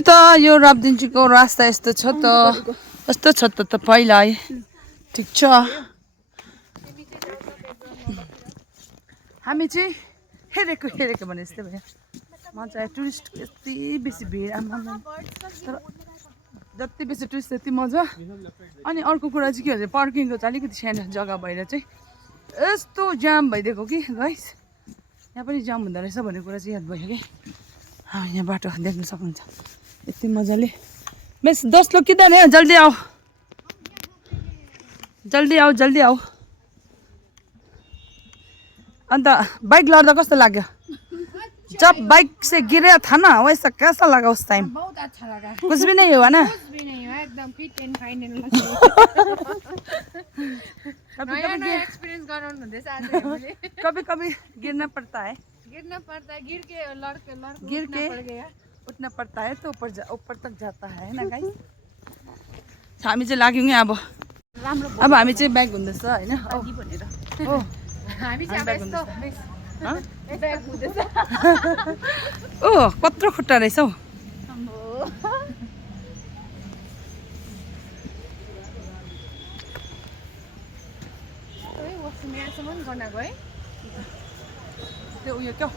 हेर्नु त यो राबदिन्चीको रास्ता यस्तो छ त कस्तो छ त पहिला है ठिक छ हामी चाहिँ हेरेको भने यस्तै भयो मजा आयो टुरिस्टको यति बेसी भिड आमा तर जति बेसी टुरिस्ट त्यति मजा अनि अर्को कुरा चाहिँ के भन्छ पार्किङको चाहिँ अलिकति सानो जग्गा भएर चाहिँ यस्तो जाम भइदिएको कि गाइस यहाँ पनि जाम हुँदो रहेछ भन्ने कुरा चाहिँ याद भयो कि यहाँ बाटो देख्न सक्नुहुन्छ यति मजाले मिस 10 लोग किधर है जल्दी आओ जल्दी आओ अन्त बाइक लड्दा कस्तो लाग्यो जब बाइक से गिरा था ना वैसा कैसा लगा उस टाइम बहुत अच्छा लगा कुछ भी नहीं हुआ ना कुछ भी नहीं हुआ एकदम फिट एंड फाइन एंड नया एक्सपीरियंस गराउनु हुँदैछ आज हामीले कभी गिरना पड़ता है गिर के लड़के गिर के पड़ गया उठना पड़ता है तो ऊपर तक जाता है ना गाइस हामी चाहिँ लाग्यौँ नि अब हामी चाहिँ ब्याग हुँदैछ हैन हो हामी चाहिँ अब यस्तो ब्याग हुँदैछ ओ कत्रो खुट्टा रहेछ हौ यहाँसम्म गर्न गए त्यो उयो क्या